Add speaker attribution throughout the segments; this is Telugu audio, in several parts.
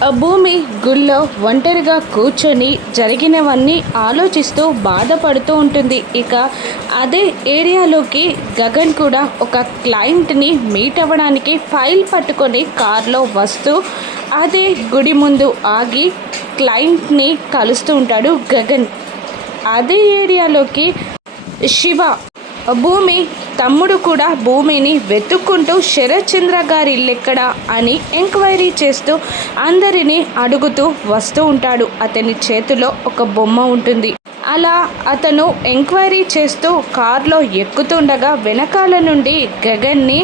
Speaker 1: భూమి గుళ్ళో ఒంటరిగా కూర్చొని జరిగినవన్నీ ఆలోచిస్తూ బాధపడుతూ ఉంటుంది. ఇక అదే ఏరియాలోకి గగన్ కూడా ఒక క్లయింట్ని మీట్ అవ్వడానికి ఫైల్ పట్టుకొని కార్లో వస్తూ అదే గుడి ముందు ఆగి క్లయింట్ని కలుస్తూ ఉంటాడు గగన్. అదే ఏరియాలోకి శివ. భూమి తమ్ముడు కూడా భూమిని వెతుక్కుంటూ శరత్చంద్ర గారి ఇల్లెక్కడ అని ఎంక్వైరీ చేస్తూ అందరినీ అడుగుతూ వస్తూ ఉంటాడు. అతని చేతిలో ఒక బొమ్మ ఉంటుంది. అలా అతను ఎంక్వైరీ చేస్తూ కారులో ఎక్కుతుండగా వెనకాల నుండి గగన్ని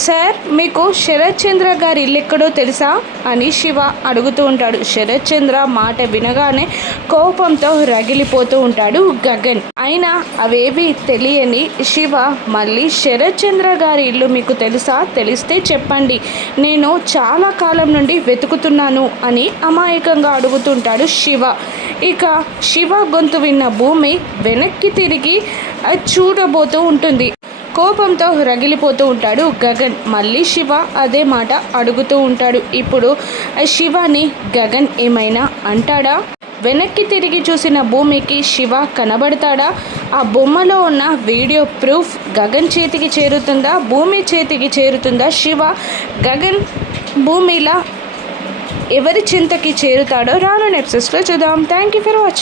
Speaker 1: సార్ మీకు శరత్ చంద్ర గారి ఇల్లు ఎక్కడో తెలుసా? అని శివ అడుగుతూ ఉంటాడు. శరత్ చంద్ర మాట వినగానే కోపంతో రగిలిపోతూ ఉంటాడు గగన్. అయినా అవేవి తెలియని శివ మళ్ళీ శరత్ చంద్ర గారి ఇల్లు మీకు తెలుసా? తెలిస్తే చెప్పండి. నేను చాలా కాలం నుండి వెతుకుతున్నాను అని అమాయకంగా అడుగుతుంటాడు శివ. ఇక శివ గొంతు విన్న భూమి వెనక్కి తిరిగి చూడబోతూ ఉంటుంది. కోపంతో రగిలిపోతూ ఉంటాడు గగన్. మళ్ళీ శివ అదే మాట అడుగుతూ ఉంటాడు. ఇప్పుడు శివాని గగన్ ఏమైనా అంటాడా? వెనక్కి తిరిగి చూసిన భూమికి శివ కనబడతాడా? ఆ బొమ్మలో ఉన్న వీడియో ప్రూఫ్ గగన్ చేతికి చేరుతుందా? భూమి చేతికి చేరుతుందా? శివ గగన్ భూమిలా ఎవరి చింతకి చేరుతాడో రాను నెప్సెస్లో చూద్దాం. Thank you for watching